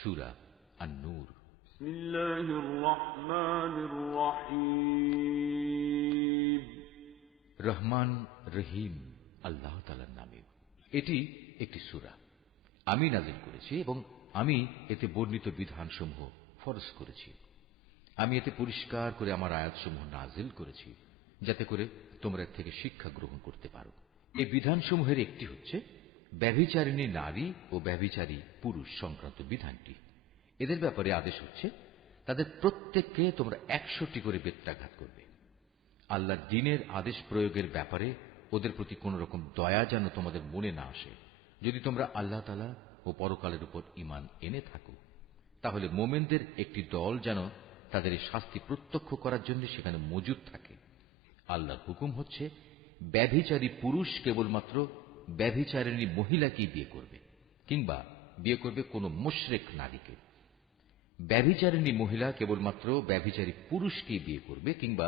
সূরা আন-নূর। বিসমিল্লাহির রহমানির রহিম। রহমান রহিম আল্লাহ তাআলার নামে। এটি একটি সূরা, আমি নাযিল করেছি এবং আমি এতে বর্ণিত বিধানসমূহ ফরজ করেছি। আমি এতে পরিষ্কার করে আমার আয়াতসমূহ নাযিল করেছি, যাতে করে তোমরা এর থেকে শিক্ষা গ্রহণ করতে পারো। এই বিধানসমূহের একটি হচ্ছে ব্যভিচারিণী নারী ও ব্যভিচারী পুরুষ সংক্রান্ত বিধানটি। এদের ব্যাপারে আদেশ হচ্ছে তাদের প্রত্যেককে তোমরা 100টি করে বেত্রাঘাত করবে। আল্লাহর দ্বীনের আদেশ প্রয়োগের ব্যাপারে ওদের প্রতি কোন রকম দয়া যেন তোমাদের মনে না আসে। যদি তোমরা আল্লাহ তাআলা ও পরকালের উপর ঈমান এনে থাকো, তাহলে মোমেনদের একটি দল যেন তাদের এই শাস্তি প্রত্যক্ষ করার জন্য সেখানে মজুদ থাকে। আল্লাহর হুকুম হচ্ছে ব্যভিচারী পুরুষ কেবলমাত্র ব্যভিচারিণী মহিলাকেই বিয়ে করবে, কিংবা বিয়ে করবে কোন মুশরিক নারীকে। ব্যভিচারিণী মহিলা কেবলমাত্র ব্যভিচারী পুরুষকেই বিয়ে করবে, কিংবা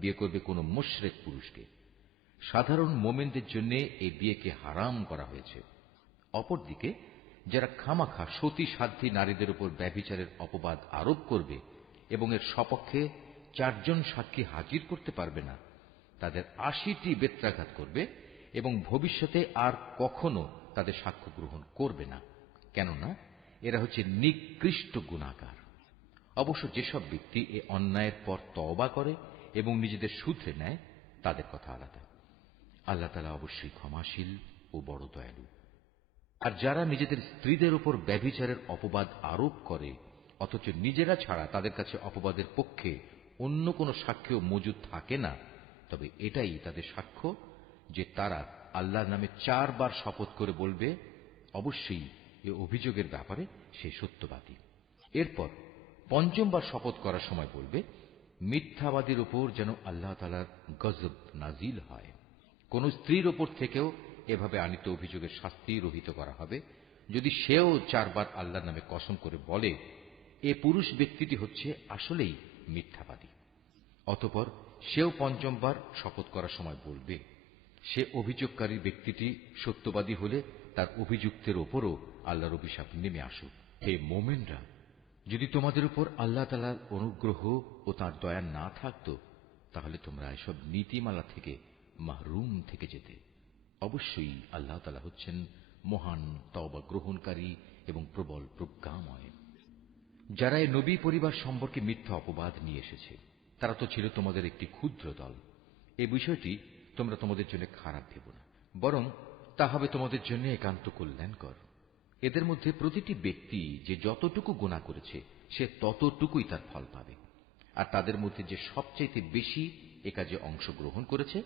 বিয়ে করবে কোন মুশরিক পুরুষকে। সাধারণ মোমেনদের জন্য এই বিয়েকে হারাম করা হয়েছে। অপরদিকে যারা খামাখা সতী সাধ্বী নারীদের উপর ব্যভিচারের অপবাদ আরোপ করবে এবং এর সপক্ষে 4 জন সাক্ষী হাজির করতে পারবে না, তাদের 80টি বেত্রাঘাত করবে এবং ভবিষ্যতে আর কখনো তাদের সাক্ষ্য গ্রহণ করবে না, কেননা এরা হচ্ছে নিকৃষ্ট গুনাহগার। অবশ্য যেসব ব্যক্তি এ অন্যায়ের পর তওবা করে এবং নিজেদের শুধরে নেয়, তাদের কথা আলাদা। আল্লাহ তাআলা অবশ্যই ক্ষমাশীল ও বড় দয়ালু। আর যারা নিজেদের স্ত্রীদের উপর ব্যভিচারের অপবাদ আরোপ করে অথচ নিজেরা ছাড়া তাদের কাছে অপবাদের পক্ষে অন্য কোন সাক্ষ্য মজুদ থাকে না, তবে এটাই তাদের সাক্ষ্য যে তারা আল্লাহর নামে 4 বার শপথ করে বলবে অবশ্যই এ অভিযোগের ব্যাপারে সে সত্যবাদী। এরপর 5ম বার শপথ করার সময় বলবে মিথ্যাবাদীর উপর যেন আল্লাহ তাআলার গজব নাজিল হয়। কোন স্ত্রীর উপর থেকেও এভাবে আনিত অভিযোগের শাস্তি রহিত করা হবে যদি সেও 4 বার আল্লাহর নামে কসম করে বলে এ পুরুষ ব্যক্তিটি হচ্ছে আসলেই মিথ্যাবাদী। অতঃপর সেও 5ম বার শপথ করার সময় বলবে সে অভিযোগকারী ব্যক্তিটি সত্যবাদী হলে তার অভিযুক্তের ওপরও আল্লাহর অভিশাপ নেমে আসুক। হে মোমেনরা, যদি তোমাদের উপর আল্লাহ তাআলার অনুগ্রহ ও তাঁর দয়া না থাকত, তাহলে তোমরা এসব নীতিমালা থেকে মাহরুম থেকে যেতে। অবশ্যই আল্লাহ তাআলা হচ্ছেন মহান তওবা গ্রহণকারী এবং প্রবল প্রজ্ঞাময়। যারা এই নবী পরিবার সম্পর্কে মিথ্যা অপবাদ নিয়ে এসেছে, তারা তো ছিল তোমাদের একটি ক্ষুদ্র দল। এই বিষয়টি তোমরা তোমাদের জন্য খারাপ ভেবো না, বরং তা হবে তোমাদের জন্য একান্ত কল্যাণকর। এদের মধ্যে প্রতিটি ব্যক্তি যে যতটুকু গুনাহ করেছে সে ততটুকুই তার ফল পাবে। আর তাদের মধ্যে যে সবচেয়ে বেশি এ কাজে অংশগ্রহণ করেছে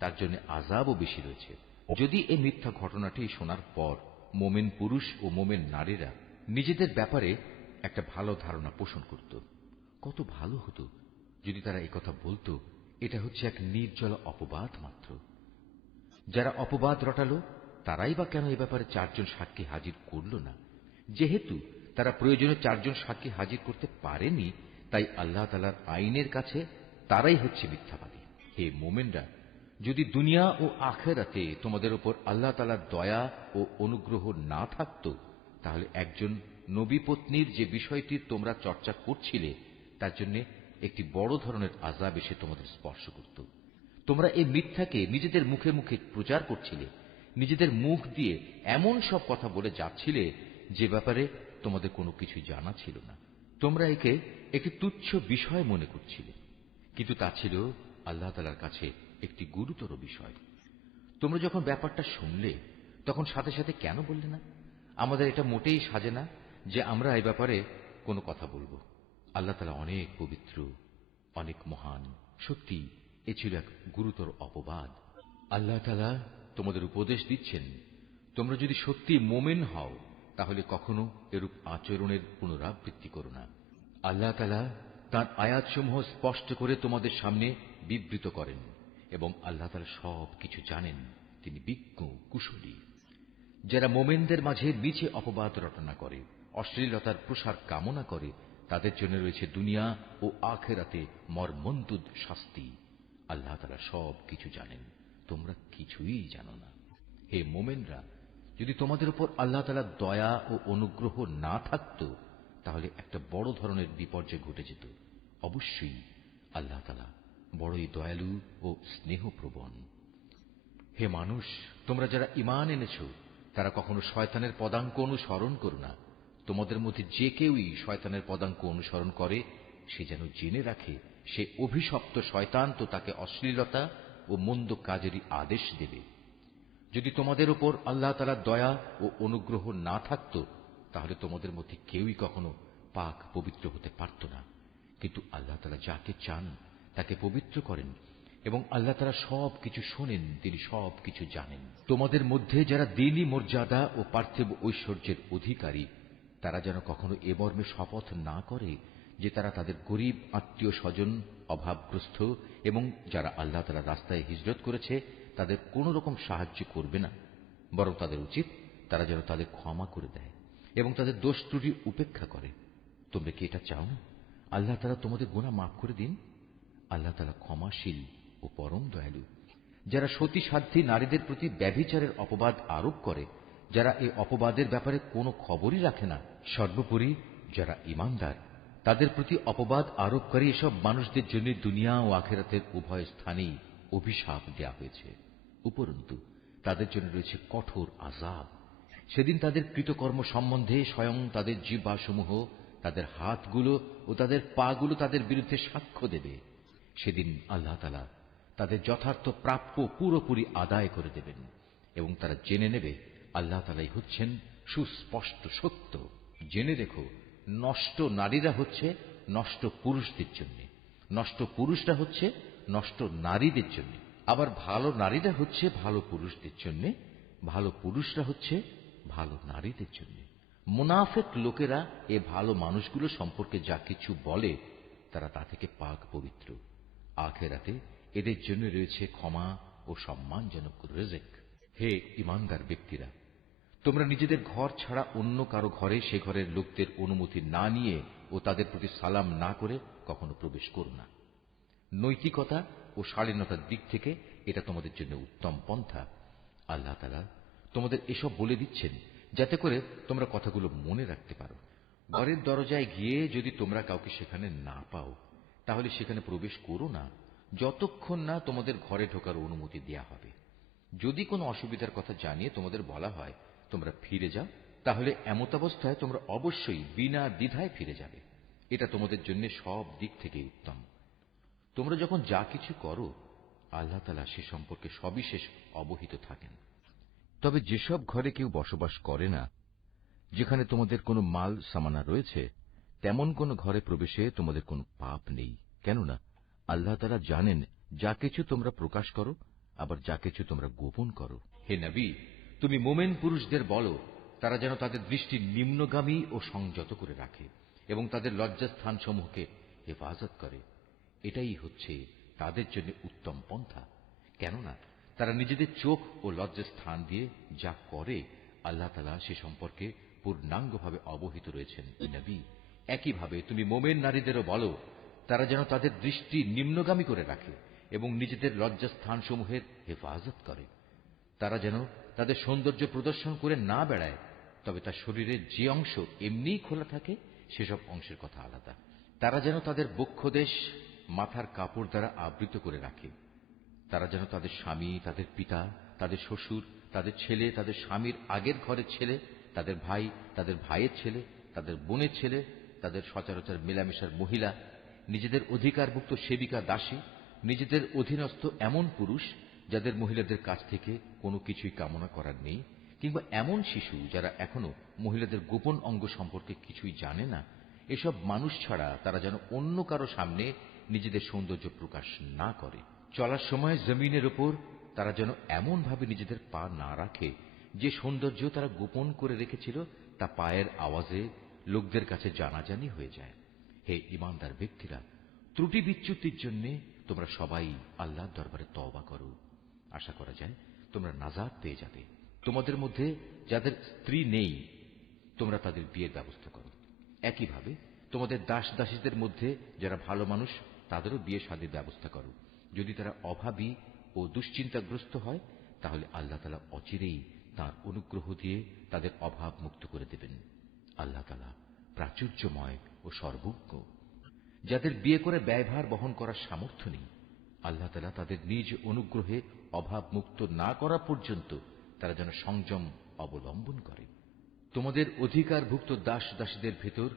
তার জন্য আযাবও বেশি রয়েছে। যদি এই মিথ্যা ঘটনাটি শোনার পর মোমেন পুরুষ ও মোমেন নারীরা নিজেদের ব্যাপারে একটা ভালো ধারণা পোষণ করত, কত ভালো হতো যদি তারা একথা বলতো এটা হচ্ছে এক নির্জল অপবাদ মাত্র। যারা অপবাদ রটালো তারাই বা কেন এ ব্যাপারে 4 জন সাক্ষী হাজির করল না? যেহেতু তারা প্রয়োজনে 4 জন সাক্ষী হাজির করতে পারেনি, তাই আল্লাহ তাআলার আইনের কাছে তারাই হচ্ছে মিথ্যাবাদী। হে মোমেনরা, যদি দুনিয়া ও আখিরাতে তোমাদের উপর আল্লাহ তাআলার দয়া ও অনুগ্রহ না থাকত, তাহলে একজন নবী পত্নীর যে বিষয়টি তোমরা চর্চা করছিলে তার জন্য একটি বড় ধরনের আযাব এসে তোমাদের স্পর্শ করত। তোমরা এই মিথ্যাকে নিজেদের মুখে মুখে প্রচার করছিলে, নিজেদের মুখ দিয়ে এমন সব কথা বলে যাচ্ছিলে যে ব্যাপারে তোমাদের কোনো কিছুই জানা ছিল না। তোমরা একে একটি তুচ্ছ বিষয় মনে করছিলে, কিন্তু তা ছিল আল্লাহ তাআলার কাছে একটি গুরুতর বিষয়। তোমরা যখন ব্যাপারটা শুনলে তখন সাথে সাথে কেন বললে না, আমাদের এটা মোটেই সাজে না যে আমরা এই ব্যাপারে কোনো কথা বলবো। আল্লাহ তাআলা অনেক পবিত্র, অনেক মহান। সত্যি এ ছিল এক গুরুতর অপবাদ। আল্লাহ তাআলা তোমাদের উপদেশ দিচ্ছেন, তোমরা যদি সত্যি মোমেন হও তাহলে কখনো এরূপ আচরণের পুনরাবৃত্তি করো না। আল্লাহ তাআলা তাঁর আয়াতসমূহ স্পষ্ট করে তোমাদের সামনে বিবৃত করেন এবং আল্লাহ তাআলা সব কিছু জানেন, তিনি বিজ্ঞ কুশলী। যারা মোমেনদের মাঝে মিছে অপবাদ রটনা করে, অশ্লীলতার প্রসার কামনা করে, তাদের জন্য রয়েছে দুনিয়া ও আখিরাতে মর্মন্তুদ শাস্তি। আল্লাহ তাআলা সব কিছু জানেন, তোমরা কিছুই জানো না। হে মোমেনরা, যদি তোমাদের উপর আল্লাহ তাআলার দয়া ও অনুগ্রহ না থাকত, তাহলে একটা বড় ধরনের বিপর্যয় ঘটে যেত। অবশ্যই আল্লাহ তাআলা বড়ই দয়ালু ও স্নেহপ্রবণ। হে মানুষ, তোমরা যারা ঈমান এনেছ তারা কখনো শয়তানের পদাঙ্ক অনুসরণ করো না। তোমাদের মধ্যে যে কেউই শয়তানের পদাঙ্ক অনুসরণ করে সে যেন জেনে রাখে সে অভিশপ্ত শয়তান তো তাকে অশ্লীলতা ও মন্দ কাজেরই আদেশ দেবে। যদি তোমাদের উপর আল্লাহ তাআলার দয়া ও অনুগ্রহ না থাকত তাহলে তোমাদের মধ্যে কেউই কখনো পাক পবিত্র হতে পারত না। কিন্তু আল্লাহ তাআলা যাকে চান তাকে পবিত্র করেন এবং আল্লাহ তাআলা সবকিছু শোনেন, তিনি সবকিছু জানেন। তোমাদের মধ্যে যারা দ্বীনি মর্যাদা ও পার্থিব ঐশ্বর্যের অধিকারী তারা যেন কখনো এ মর্মে শপথ না করে যে তারা তাদের গরীব আত্মীয় স্বজন, অভাবগ্রস্ত এবং যারা আল্লাহ তাআলার রাস্তায় হিজরত করেছে তাদের কোন রকম সাহায্য করবে না, বরং তাদের উচিত তারা যেন তাদের ক্ষমা করে দেয় এবং তাদের দোষ ত্রুটি উপেক্ষা করে। তোমরা কি এটা চাও না আল্লাহ তাআলা তোমাদের গুনাহ মাফ করে দিন? আল্লাহ তাআলা ক্ষমাশীল ও পরম দয়ালু। যারা সতী সাধ্বী নারীদের প্রতি ব্যভিচারের অপবাদ আরোপ করে, যারা এই অপবাদের ব্যাপারে কোনো খবরই রাখে না, সর্বোপরি যারা ঈমানদার তাদের প্রতি অপবাদ আরোপকারী এসব মানুষদের জন্য দুনিয়া ও আখিরাতের উভয় স্থানেই অভিশাপ দেয়া হয়েছে। উপরন্তু তাদের জন্য রয়েছে কঠোর আযাব। সেদিন তাদের কৃতকর্ম সম্বন্ধে স্বয়ং তাদের জিহ্বাসমূহ, তাদের হাতগুলো ও তাদের পাগুলো তাদের বিরুদ্ধে সাক্ষ্য দেবে। সেদিন আল্লাহ তাআলা তাদের যথার্থ প্রাপ্য পুরোপুরি আদায় করে দেবেন এবং তারা জেনে নেবে আল্লাহ তাআলাই হচ্ছেন সুস্পষ্ট সত্য। জেনে রেখো, নষ্ট নারীরা হচ্ছে নষ্ট পুরুষদের জন্য, নষ্ট পুরুষরা হচ্ছে নষ্ট নারীদের জন্য, আবার ভালো নারীরা হচ্ছে ভালো পুরুষদের জন্য, ভালো পুরুষরা হচ্ছে ভালো নারীদের জন্য। মুনাফিক লোকেরা এ ভালো মানুষগুলো সম্পর্কে যা কিছু বলে তারা তা থেকে পাক পবিত্র। আখিরাতে এদের জন্য রয়েছে ক্ষমা ও সম্মানজনক রিজিক। হে ঈমানদার ব্যক্তিরা, তোমরা নিজেদের ঘর ছাড়া অন্য কারো ঘরে সে ঘরের লোকদের অনুমতি না নিয়ে ও তাদের প্রতি সালাম না করে কখনো প্রবেশ করো না। নৈতিকতা ও শালীনতার দিক থেকে এটা তোমাদের জন্য উত্তম পন্থা। আল্লাহ তাআলা তোমাদের এসব বলে দিচ্ছেন যাতে করে তোমরা কথাগুলো মনে রাখতে পারো। ঘরের দরজায় গিয়ে যদি তোমরা কাউকে সেখানে না পাও তাহলে সেখানে প্রবেশ করো না যতক্ষণ না তোমাদের ঘরে ঢোকার অনুমতি দেয়া হবে। যদি কোনো অসুবিধার কথা জানিয়ে তোমাদের বলা হয় তোমরা ফিরে যাও, তাহলে এমতাবস্থায় তোমরা অবশ্যই বিনা দ্বিধায় ফিরে যাবে। এটা তোমাদের জন্য সব দিক থেকে উত্তম। তোমরা যখন যা কিছু করো আল্লাহ তাআলা সে সম্পর্কে সবিশেষ অবহিত থাকেন। তবে যেসব ঘরে কেউ বসবাস করে না, যেখানে তোমাদের কোনো মাল সামানা রয়েছে, তেমন কোনো ঘরে প্রবেশে তোমাদের কোনো পাপ নেই, কেননা আল্লাহ তাআলা জানেন যা কিছু তোমরা প্রকাশ করো, আবার যা কিছু তোমরা গোপন করো। হে নবী, তুমি মোমেন পুরুষদের বলো তারা যেন তাদের দৃষ্টি নিম্নগামী ও সংযত করে রাখে এবং তাদের লজ্জাস্থানসমূহকে হেফাজত করে। এটাই হচ্ছে তাদের জন্য উত্তম পন্থা, কেননা তারা নিজেদের চোখ ও লজ্জাস্থান দিয়ে যা করে আল্লাহ তাআলা সে সম্পর্কে পূর্ণাঙ্গভাবে অবহিত রয়েছেন। নবী, একইভাবে তুমি মোমেন নারীদেরও বলো তারা যেন তাদের দৃষ্টি নিম্নগামী করে রাখে এবং নিজেদের লজ্জাস্থানসমূহের হেফাজত করে। তারা যেন তাদের সৌন্দর্য প্রদর্শন করে না বেড়ায়, তবে তার শরীরের যে অংশ এমনিই খোলা থাকে সেসব অংশের কথা আলাদা। তারা যেন তাদের বক্ষদেশ মাথার কাপড় দ্বারা আবৃত করে রাখে। তারা যেন তাদের স্বামী, তাদের পিতা, তাদের শ্বশুর, তাদের ছেলে, তাদের স্বামীর আগের ঘরের ছেলে, তাদের ভাই, তাদের ভাইয়ের ছেলে, তাদের বোনের ছেলে, তাদের সচরাচর মেলামেশার মহিলা, নিজেদের অধিকারভুক্ত সেবিকা দাসী, নিজেদের অধীনস্থ এমন পুরুষ যাদের মহিলাদের কাছ থেকে কোনো কিছুই কামনা করার নেই, কিংবা এমন শিশু যারা এখনো মহিলাদের গোপন অঙ্গ সম্পর্কে কিছুই জানে না, এসব মানুষ ছাড়া তারা যেন অন্য কারো সামনে নিজেদের সৌন্দর্য প্রকাশ না করে। চলার সময় জমিনের উপর তারা যেন এমন ভাবে নিজেদের পা না রাখে যে সৌন্দর্য তারা গোপন করে রেখেছিল তা পায়ের আওয়াজে লোকদের কাছে জানাজানি হয়ে যায়। হে ঈমানদার ব্যক্তিরা, ত্রুটি বিচ্যুতির জন্য তোমরা সবাই আল্লাহর দরবারে তওবা করো। আশা করা যায় তোমরা নাজাত পেয়ে যাবে। তোমাদের মধ্যে যাদের স্ত্রী নেই তোমরা তাদের বিয়ের ব্যবস্থা করো। একইভাবে তোমাদের দাস দাসীদের মধ্যে যারা ভালো মানুষ তাদেরও বিয়ে শাদীর ব্যবস্থা করো। যদি তারা অভাবী ও দুশ্চিন্তাগ্রস্ত হয় তাহলে আল্লাহ তাআলা অচিরেই তাঁর অনুগ্রহ দিয়ে তাদের অভাব মুক্ত করে দেবেন। আল্লাহ তাআলা প্রাচুর্যময় ও সর্বজ্ঞ। যাদের বিয়ে করে ব্যয়ভার বহন করার সামর্থ্য নেই, আল্লাহ তাআলা তাদের নিজ অনুগ্রহে অভাবমুক্ত না করা পর্যন্ত তারা যেন সংযম অবলম্বন করে। তোমাদের অধিকারভুক্ত দাস দাসীদের ভেতর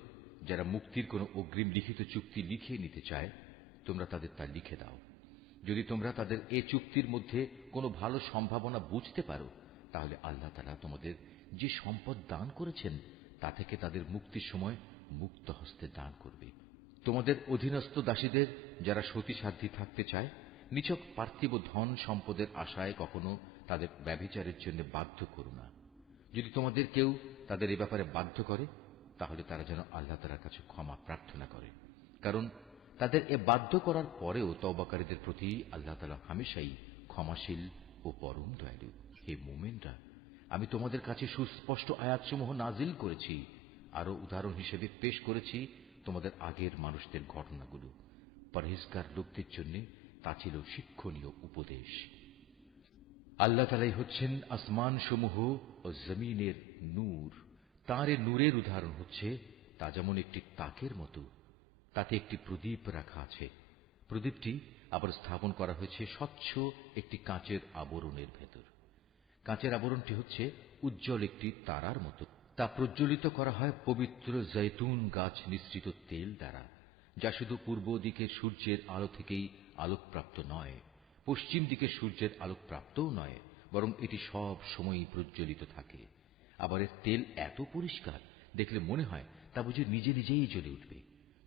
যারা মুক্তির কোন অগ্রিম লিখিত চুক্তি লিখিয়ে নিতে চায়, তোমরা তাদের তা লিখে দাও। যদি তোমরা তাদের এ চুক্তির মধ্যে কোনো ভালো সম্ভাবনা বুঝতে পারো, তাহলে আল্লাহ তাআলা তোমাদের যে সম্পদ দান করেছেন তা থেকে তাদের মুক্তির সময় মুক্ত হস্তে দান করবে। তোমাদের অধীনস্থ দাসীদের যারা সতীসাধ্যী থাকতে চায়, নিছক পার্থিব ধন সম্পদের আশায় কখনো তাদের ব্যভিচারের জন্য বাধ্য করো না। যদি তোমাদের কেউ তাদের এ ব্যাপারে বাধ্য করে, তাহলে তারা যেন আল্লাহ তাআলার কাছে ক্ষমা প্রার্থনা করে, কারণ তাদের এ বাধ্য করার পরেও তওবাকারীদের প্রতি আল্লাহ তাআলা হামেশাই ক্ষমাশীল ও পরম দয়ালু। হে মুমিনরা, আমি তোমাদের কাছে সুস্পষ্ট আয়াতসমূহ নাজিল করেছি, আরো উদাহরণ হিসেবে পেশ করেছি তোমাদের আগের মানুষদের ঘটনাগুলো। পরহেজগার লোকদের জন্য তা ছিল শিক্ষণীয় উপদেশ। আল্লাহ তাআলাই হচ্ছেন আসমান সমূহ ও জমিনের নূর। তাঁর এ নূরের উদাহরণ হচ্ছে তা যেমন একটি তাকের মতো, তাতে একটি প্রদীপ রাখা আছে। প্রদীপটি আবার স্থাপন করা হয়েছে স্বচ্ছ একটি কাঁচের আবরণের ভেতর। কাঁচের আবরণটি হচ্ছে উজ্জ্বল একটি তারার মতো। তা প্রজ্বলিত করা হয় পবিত্র জৈতুন গাছ নিঃসৃত তেল দ্বারা, যা শুধু পূর্ব দিকের সূর্যের আলো থেকেই আলোকপ্রাপ্ত নয়, পশ্চিম দিকের সূর্যের আলোকপ্রাপ্তও নয়, বরং এটি সব সময়ই প্রজ্বলিত থাকে। আবার এর তেল এত পরিষ্কার, দেখলে মনে হয় তা বুঝি নিজে নিজেই জ্বলে উঠবে,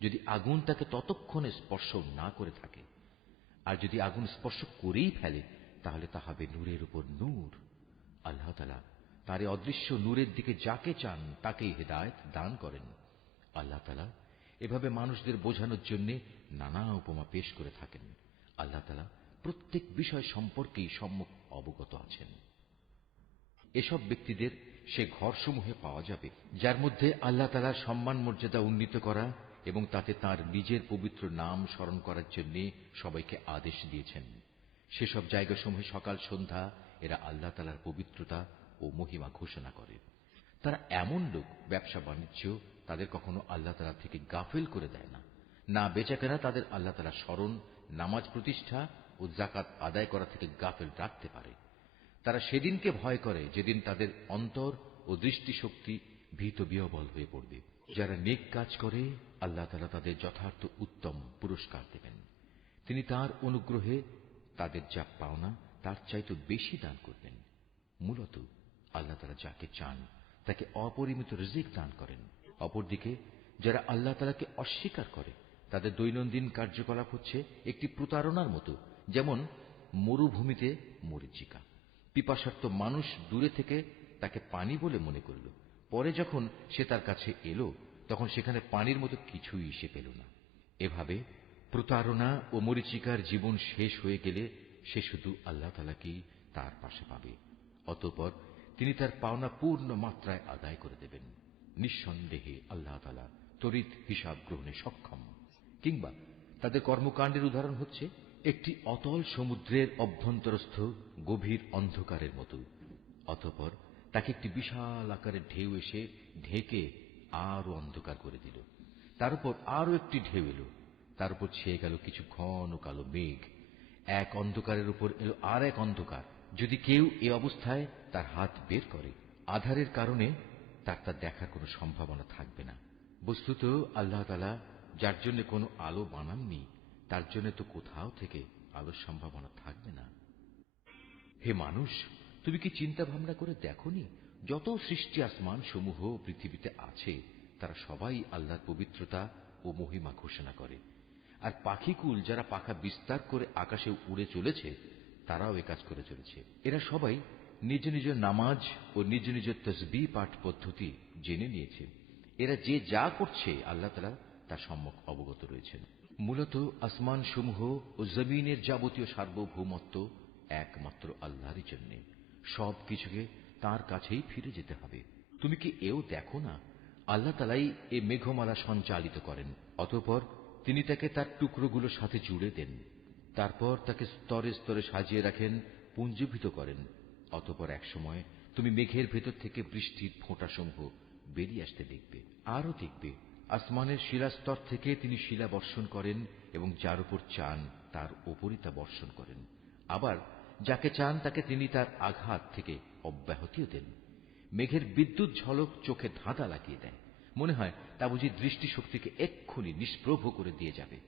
যদি আগুন তাকে ততক্ষণে স্পর্শ না করে থাকে। আর যদি আগুন স্পর্শ করেই ফেলে, তাহলে তা হবে নূরের উপর নূর। আল্লাহ তাআলা তার এই অদৃশ্য নূরের দিকে যাকে চান তাকেই হেদায়েত দান করেন। আল্লাহ তাআলা এভাবে মানুষদের বোঝানোর জন্য নানা উপমা পেশ করে থাকেন। আল্লাহ তাআলা প্রত্যেক বিষয় সম্পর্কেই সম্যক অবগত আছেন। এসব ব্যক্তিদের সে ঘরসমূহে পাওয়া যাবে যার মধ্যে আল্লাহ তাআলার সম্মান মর্যাদা উন্নীত করা এবং তাতে তাঁর নিজের পবিত্র নাম স্মরণ করার জন্য সবাইকে আদেশ দিয়েছেন। সেসব জায়গাসমূহে সকাল সন্ধ্যা এরা আল্লাহ তাআলার পবিত্রতা ও মহিমা ঘোষণা করে। তারা এমন লোক, ব্যবসা বাণিজ্য তাদের কখনো আল্লাহ তাআলা থেকে গাফিল করে দেয় না। না বেচাকেনা তাদের আল্লাহ তাআলার স্মরণ, নামাজ প্রতিষ্ঠা ও যাকাত আদায় করা থেকে গাফিল রাখতে পারে। তারা সেদিনকে ভয় করে যেদিন তাদের অন্তর ও দৃষ্টিশক্তি ভীত বিহ্বল হয়ে পড়বে। যারা নেক কাজ করে আল্লাহ তাআলা তাদের যথার্থ উত্তম পুরস্কার দেবেন। তিনি তাঁর অনুগ্রহে তাদের যা পাওনা তার চাইতে বেশি দান করবেন। মূলত আল্লাহ তাআলা যাকে চান তাকে অপরিমিত রিজিক দান করেন। অপরদিকে যারা আল্লাহ তাআলাকে অস্বীকার করে, তাদের দৈনন্দিন কার্যকলাপ হচ্ছে একটি প্রতারণার মতো, যেমন মরুভূমিতে মরীচিকা। পিপাসার্ত মানুষ দূরে থেকে তাকে পানি বলে মনে করল, পরে যখন সে তার কাছে এলো তখন সেখানে পানির মতো কিছুই সে পেল না। এভাবে প্রতারণা ও মরীচিকার জীবন শেষ হয়ে গেলে সে শুধু আল্লাহ তাআলাকেই তার পাশে পাবে। অতঃপর তিনি তার পাওনা পূর্ণ মাত্রায় আদায় করে দেবেন। নিঃসন্দেহে আল্লাহ তাআলা তড়িৎ হিসাব গ্রহণে সক্ষম। কিংবা তাদের কর্মকাণ্ডের উদাহরণ হচ্ছে একটি অতল সমুদ্রের অভ্যন্তরস্থ গভীর অন্ধকারের মতো। অতঃপর তাকে একটি বিশাল আকারের ঢেউ এসে ঢেকে আরো অন্ধকার করে দিল। তার উপর আরো একটি ঢেউ এলো, তার উপর ছেয়ে গেল কিছু ঘন কালো মেঘ। এক অন্ধকারের উপর এলো আর এক অন্ধকার। যদি কেউ এ অবস্থায় তার হাত বের করে, আঁধারের কারণে তার তা দেখার কোনো সম্ভাবনা থাকবে না। বস্তুত আল্লাহ তাআলা যার জন্য কোনো আলো বানাননি, তার জন্য তো কোথাও থেকে আলোর সম্ভাবনা থাকবে না। হে মানুষ, তুমি কি চিন্তা ভাবনা করে দেখোনি, যত সৃষ্টি আসমান সমূহ পৃথিবীতে আছে তারা সবাই আল্লাহর পবিত্রতা ও মহিমা ঘোষণা করে। আর পাখিকুল যারা পাখা বিস্তার করে আকাশে উড়ে চলেছে, তারাও এ কাজ করে চলেছে। এরা সবাই নিজ নিজ নামাজ ও নিজ নিজ তসবিহ পাঠ পদ্ধতি জেনে নিয়েছে। এরা যে যা করছে আল্লাহ তাআলা তার সম্যক অবগত রয়েছেন। মূলত আসমান সমূহ ও জমিনের যাবতীয় সার্বভৌমত্ব একমাত্র আল্লাহরই জন্য। সব কিছুকে তার কাছেই ফিরে যেতে হবে। তুমি কি এও দেখো না, আল্লাহ তাআলাই এ মেঘমালা সঞ্চালিত করেন, অতঃপর তিনি তাকে তার টুকরোগুলোর সাথে জুড়ে দেন। তারপর তাকে স্তরে স্তরে সাজিয়ে রাখেন, পুঞ্জীভূত করেন। অতঃপর এক সময় তুমি মেঘের ভেতর থেকে বৃষ্টির ফোঁটাসমূহ বেরিয়ে আসতে দেখবে। আরো দেখবে আসমানের শিলাস্তর থেকে তিনি শিলা বর্ষণ করেন এবং যার উপর চান তার উপরই তা বর্ষণ করেন। আবার যাকে চান তাকে তিনি তার আঘাত থেকে অব্যাহতিও দেন। মেঘের বিদ্যুৎ ঝলক চোখে ধাঁধা লাগিয়ে দেয়, মনে হয় তা বুঝি দৃষ্টিশক্তিকে এক্ষুনি নিষ্প্রভ করে দিয়ে যাবে।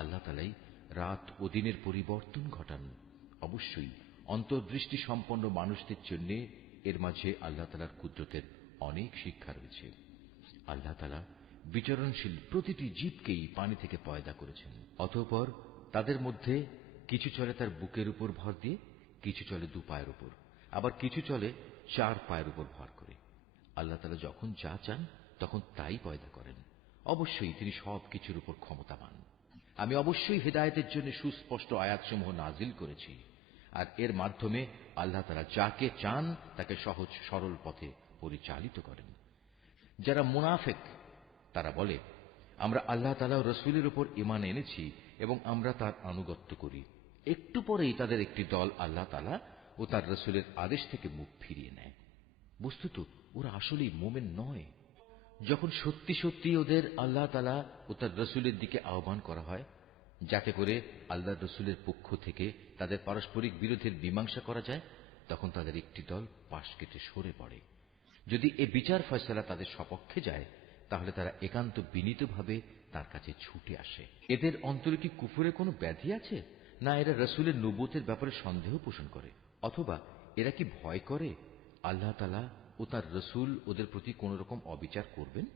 আল্লাহ তাআলাই রাত ও দিনের পরিবর্তন ঘটান। অবশ্যই অন্তর্দৃষ্টি সম্পন্ন মানুষদের জন্য এর মাঝে আল্লাহ তাআলার কুদরতের অনেক শিক্ষা রয়েছে। আল্লাহ তাআলা বিচরণশীল প্রতিটি জীবকেই পানি থেকে পয়দা করেছেন। অতঃপর তাদের মধ্যে কিছু চলে তার বুকের উপর ভর দিয়ে, কিছু চলে দু পায়ের উপর, আবার কিছু চলে চার পায়ের উপর ভর করে। আল্লাহ তাআলা যখন যা চান তখন তাই পয়দা করেন। অবশ্যই তিনি সবকিছুর উপর ক্ষমতাবান। আমি অবশ্যই হেদায়েতের জন্য সুস্পষ্ট আয়াতসমূহ নাজিল করেছি, আর এর মাধ্যমে আল্লাহ তাআলা যাকে চান তাকে সহজ সরল পথে পরিচালিত করেন। যারা মুনাফিক তারা বলে, আমরা আল্লাহ তাআলা ও রাসূলের উপর ঈমান এনেছি এবং আমরা তার আনুগত্য করি। একটু পরেই তাদের একটি দল আল্লাহ তাআলা ও তার রাসূলের আদেশ থেকে মুখ ফিরিয়ে নেয়। বস্তুত ওরা আসলেই মুমিন নয়। যখন সত্যি সত্যি ওদের আল্লাহ তাআলা ও তার রাসূলের দিকে আহ্বান করা হয়, যাতে করে আল্লাহ রাসূলের পক্ষ থেকে তাদের পারস্পরিক বিরোধের মীমাংসা করা যায়, তখন তাদের একটি দল পাশ কেটে সরে পড়ে। যদি এ বিচার ফয়সালা তাদের সপক্ষে যায়, তাহলে তারা একান্ত বিনীতভাবে তার কাছে ছুটে আসে। এদের অন্তরে কি কুফরের কোনো ব্যাধি আছে, না এরা রাসূলের নবুয়তের ব্যাপারে সন্দেহ পোষণ করে, অথবা এরা কি ভয় করে আল্লাহ তাআলা ও তার রাসূল ওদের প্রতি কোন রকম অবিচার করবেন?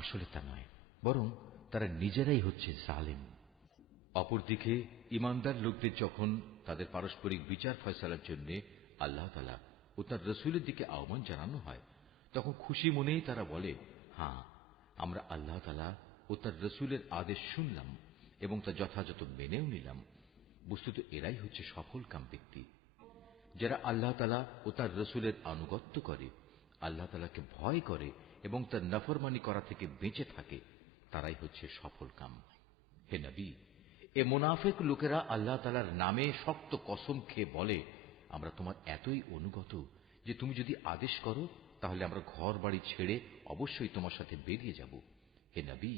আসলে তা নয়, বরং তারা নিজেরাই হচ্ছে জালেম। অপরদিকে ঈমানদার লোকদের যখন তাদের পারস্পরিক বিচার ফয়সালার জন্য আল্লাহ তাআলা ও তার রাসূলের দিকে আহ্বান জানানো হয়, তখন খুশি মনেই তারা বলে, হ্যাঁ, আমরা আল্লাহ তাআলা ও তার রাসূলের আদেশ শুনলাম এবং তা যথাযথ মেনেও নিলাম। বস্তুত এরাই হচ্ছে সফলকাম ব্যক্তি। যারা আল্লাহ তাআলা ও তার রাসূলের আনুগত্য করে, আল্লাহ তাআলাকে ভয় করে এবং তার নাফরমানি করা থেকে বেঁচে থাকে, তারাই হচ্ছে সফলকাম। হে নবী, এ মুনাফিক লোকেরা আল্লাহ তাআলার নামে শক্ত কসম খেয়ে বলে, আমরা তোমার এতই অনুগত যে তুমি যদি আদেশ করো তাহলে আমরা ঘর বাড়ি ছেড়ে অবশ্যই তোমার সাথে বেরিয়ে যাব। হে নবী,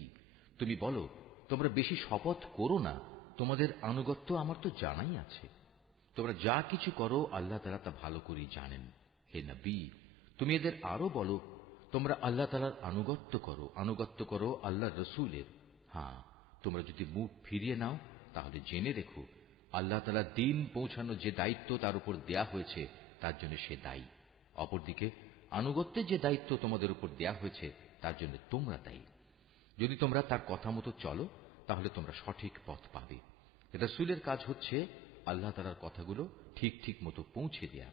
তুমি বলো, তোমরা বেশি শপথ করো না, তোমাদের আনুগত্য আমার তো জানাই আছে। তোমরা যা কিছু করো আল্লাহ তাআলা তা ভালো করেই জানেন। হে নবী, তুমি এদের আরো বলো, তোমরা আল্লাহ তাআলার আনুগত্য করো আল্লাহর রাসূলের। হ্যাঁ, তোমরা যদি মুখ ফিরিয়ে নাও তাহলে জেনে রেখো, আল্লাহ তাআলা দ্বীন পৌঁছানোর যে দায়িত্ব তার উপর দেয়া হয়েছে তার জন্য সে দায়ী। অপরদিকে আনুগত্যের যে দায়িত্ব তোমাদের উপর দেয়া হয়েছে তার জন্য তোমরা দায়ী। যদি তোমরা তার কথা মতো চলো তাহলে তোমরা সঠিক পথ পাবে। রাসূলের কাজ হচ্ছে আল্লাহ তাআলার কথাগুলো ঠিক ঠিক মতো পৌঁছে দেয়া।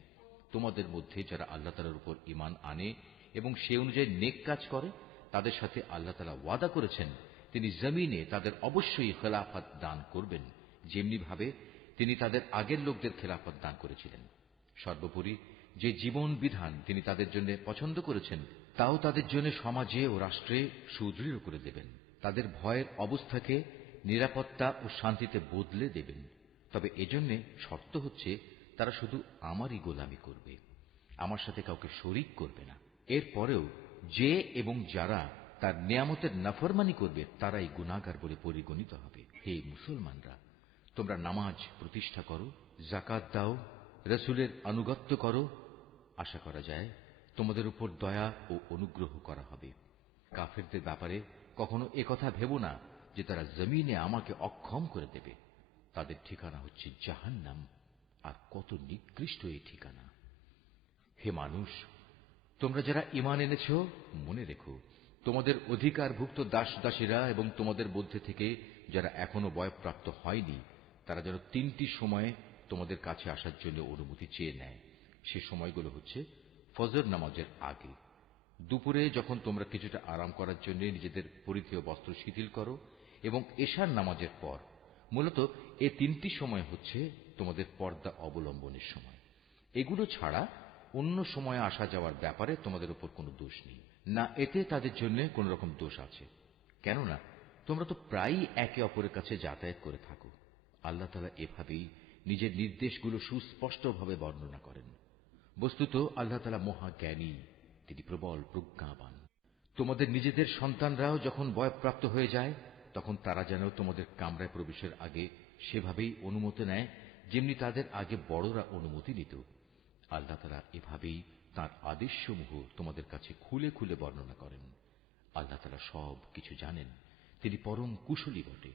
তোমাদের মধ্যে যারা আল্লাহ তাআলার উপর ঈমান আনে এবং সে অনুযায়ী নেক কাজ করে, তাদের সাথে আল্লাহ তাআলা ওয়াদা করেছেন তিনি জমিনে তাদের অবশ্যই খেলাফত দান করবেন, যেমনি ভাবে তিনি তাদের আগের লোকদের খেলাফত দান করেছিলেন। সর্বোপরি যে জীবন বিধান তিনি তাদের জন্য পছন্দ করেছেন তাও তাদের জন্য সমাজে ও রাষ্ট্রে সুদৃঢ় করে দেবেন। তাদের ভয়ের অবস্থাকে নিরাপত্তা ও শান্তিতে বদলে দেবেন। তবে এজন্য শর্ত হচ্ছে তারা শুধু আমারই গোলামি করবে, আমার সাথে কাউকে শরীক করবে না। এরপরেও যে এবং যারা তার নিয়ামতের নাফরমানি করবে তারাই গুনাহগার বলে পরিগণিত হবে। হে মুসলমানরা, তোমরা নামাজ প্রতিষ্ঠা করো, যাকাত দাও, রাসূলের আনুগত্য করো, আশা করা যায় তোমাদের উপর দয়া ও অনুগ্রহ করা হবে। কাফেরদের ব্যাপারে কখনো একথা ভেবো না যে তারা জমিনে আমাকে অক্ষম করে দেবে। তাদের ঠিকানা হচ্ছে জাহান্নাম, আর কত নিকৃষ্ট এই ঠিকানা। হে মানুষ, তোমরা যারা ঈমান এনেছো, মনে রেখো, তোমাদের অধিকারভুক্ত দাস দাসীরা এবং তোমাদের মধ্যে থেকে যারা এখনো বয়ঃপ্রাপ্ত হয়নি, তারা যেন 3টি সময়ে তোমাদের কাছে আসার জন্য অনুমতি চেয়ে নেয়। সে সময়গুলো হচ্ছে ফজর নামাজের আগে, দুপুরে যখন তোমরা কিছুটা আরাম করার জন্য নিজেদের পরিধেয় বস্ত্র শিথিল করো, এবং এশার নামাজের পর। মূলত এই 3টি সময় হচ্ছে তোমাদের পর্দা অবলম্বনের সময়। এগুলো ছাড়া অন্য সময়ে আসা যাওয়ার ব্যাপারে তোমাদের উপর কোনো দোষ নেই, না এতে তাদের জন্য কোন রকম দোষ আছে, কেননা তোমরা তো প্রায়ই একে অপরের কাছে যাতায়াত করে থাকো। আল্লাহ তাআলা এভাবেই নিজের নির্দেশগুলো সুস্পষ্টভাবে বর্ণনা করেন। বস্তুত আল্লাহ তাআলা মহাজ্ঞানী, তিনি প্রবল প্রজ্ঞাবান। তোমাদের নিজেদের সন্তানরাও যখন বয়ঃপ্রাপ্ত হয়ে যায় তখন তারা যেন তোমাদের কামরায় প্রবেশের আগে সেভাবেই অনুমতি নেয় যেমনি তাদের আগে বড়রা অনুমতি নিত। আল্লাহ তাআলা এভাবেই তাঁর আদেশসমূহ তোমাদের কাছে খুলে খুলে বর্ণনা করেন। আল্লাহ তাআলা সব কিছু জানেন, তিনি পরম কুশলী বটে।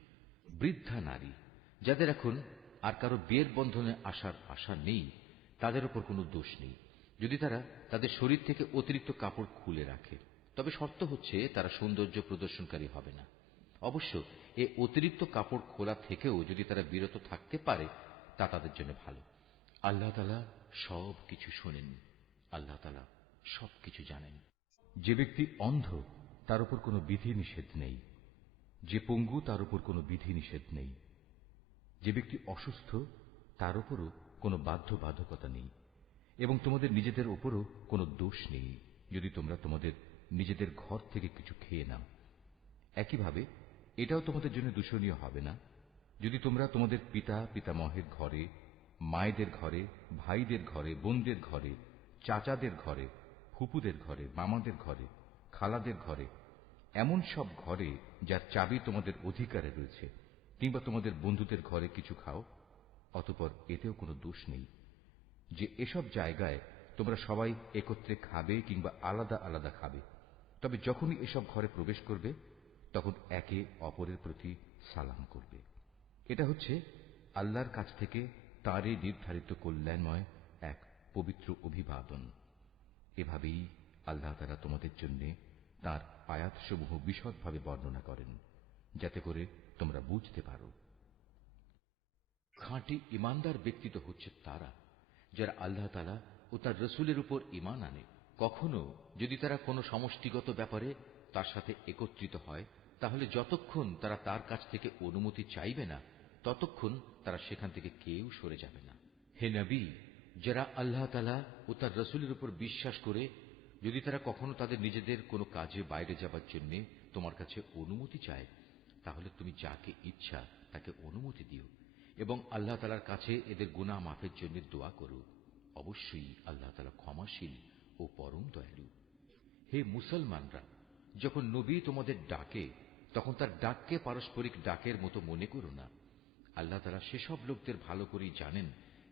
বৃদ্ধা নারী যাদের এখন আর কারো বিয়ের বন্ধনে আসার আশা নেই, তাদের উপর কোনো দোষ নেই যদি তারা তাদের শরীর থেকে অতিরিক্ত কাপড় খুলে রাখে। তবে শর্ত হচ্ছে তারা সৌন্দর্য প্রদর্শনকারী হবে না। অবশ্য এ অতিরিক্ত কাপড় খোলা থেকেও যদি তারা বিরত থাকতে পারে তা তাদের জন্য ভালো। আল্লাহ তাআলা সব কিছু শোনেন, আল্লাহ তাআলা সব কিছু জানেন। যে ব্যক্তি অন্ধ তার উপর কোনো বিধি নিষেধ নেই, যে পঙ্গু তার উপর কোনো বিধি নিষেধ নেই, যে ব্যক্তি অসুস্থ তার উপরও কোনো বাধ্যবাধকতা নেই, এবং তোমাদের নিজেদের উপরও কোনো দোষ নেই যদি তোমরা তোমাদের নিজেদের ঘর থেকে কিছু খেয়ে নাও। একইভাবে এটাও তোমাদের জন্য দূষণীয় হবে না যদি তোমরা তোমাদের পিতা পিতামহের ঘরে, মায়েদের ঘরে, ভাইদের ঘরে, বোনদের ঘরে, চাচাদের ঘরে, ফুপুদের ঘরে, মামাদের ঘরে, খালাদের ঘরে, এমন সব ঘরে যার চাবি তোমাদের অধিকারে রয়েছে, কিংবা তোমাদের বন্ধুদের ঘরে কিছু খাও। অতঃপর এতেও কোনো দোষ নেই যে এসব জায়গায় তোমরা সবাই একত্রে খাবে কিংবা আলাদা আলাদা খাবে। তবে যখনই এসব ঘরে প্রবেশ করবে তখন একে অপরের প্রতি সালাম করবে। এটা হচ্ছে আল্লাহর কাছ থেকে তাঁরই নির্ধারিত কল্যাণময় এক পবিত্র অভিবাদন। এভাবেই আল্লাহ তাআলা তোমাদের জন্য তাঁর আয়াতসমূহ বিশদভাবে বর্ণনা করেন যাতে করে তোমরা বুঝতে পারো। খাঁটি ইমানদার ব্যক্তি তো হচ্ছে তারা যারা আল্লাহ তাআলা ও তার রসুলের উপর ঈমান আনে। কখনো যদি তারা কোনো সমষ্টিগত ব্যাপারে তার সাথে একত্রিত হয় তাহলে যতক্ষণ তারা তার কাছ থেকে অনুমতি চাইবে না ততক্ষণ তারা সেখান থেকে কেউ সরে যাবে না। হে নবী, যারা আল্লাহ তাআলা ও তার রসুলের উপর বিশ্বাস করে যদি তারা কখনো তাদের নিজেদের কোনো কাজে বাইরে যাবার জন্য তোমার কাছে অনুমতি চায় তাহলে তুমি যাকে ইচ্ছা তাকে অনুমতি দিও এবং আল্লাহ তাআলার কাছে এদের গুনাহ মাফের জন্য দোয়া করো। অবশ্যই আল্লাহ তাআলা ক্ষমাশীল ও পরম দয়ালু। হে মুসলমানরা, যখন নবী তোমাদের ডাকে তখন তার ডাককে পারস্পরিক ডাকের মতো মনে করো না। আল্লাহ তাআলা সেসব লোকদের ভালো করেই জানেন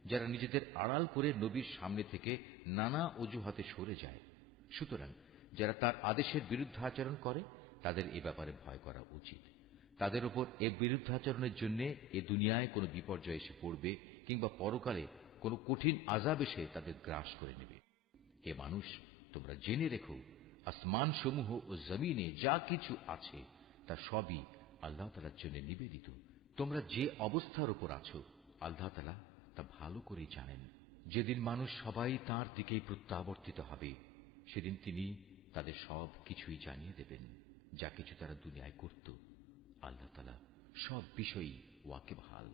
যারা নিজেদের আড়াল করে নবীর সামনে থেকে নানা অজুহাতে সরে যায়। সুতরাং যারা তার আদেশের বিরুদ্ধাচরণ করে তাদের এ ব্যাপারে ভয় করা উচিত। তাদের উপর এ বিরুদ্ধাচরণের জন্য এ দুনিয়ায় কোনো বিপর্যয় এসে পড়বে কিংবা পরকালে কোনো কঠিন আযাব এসে তাদের গ্রাস করে নেবে। হে মানুষ, তোমরা জেনে রেখো আসমান সমূহ ও জমিনে যা কিছু আছে তা সবই আল্লাহ তাআলার জন্য নিবেদিত। তোমরা যে অবস্থার উপর আছো আল্লাহ তাআলা তা ভালো করেই জানেন। যেদিন মানুষ সবাই তাঁর দিকেই প্রত্যাবর্তিত হবে সেদিন তিনি তাদের সব কিছুই জানিয়ে দেবেন যা কিছু তারা দুনিয়ায় করত। আল্লাহ তাআলা সব বিষয়ই ওয়াকিবহাল।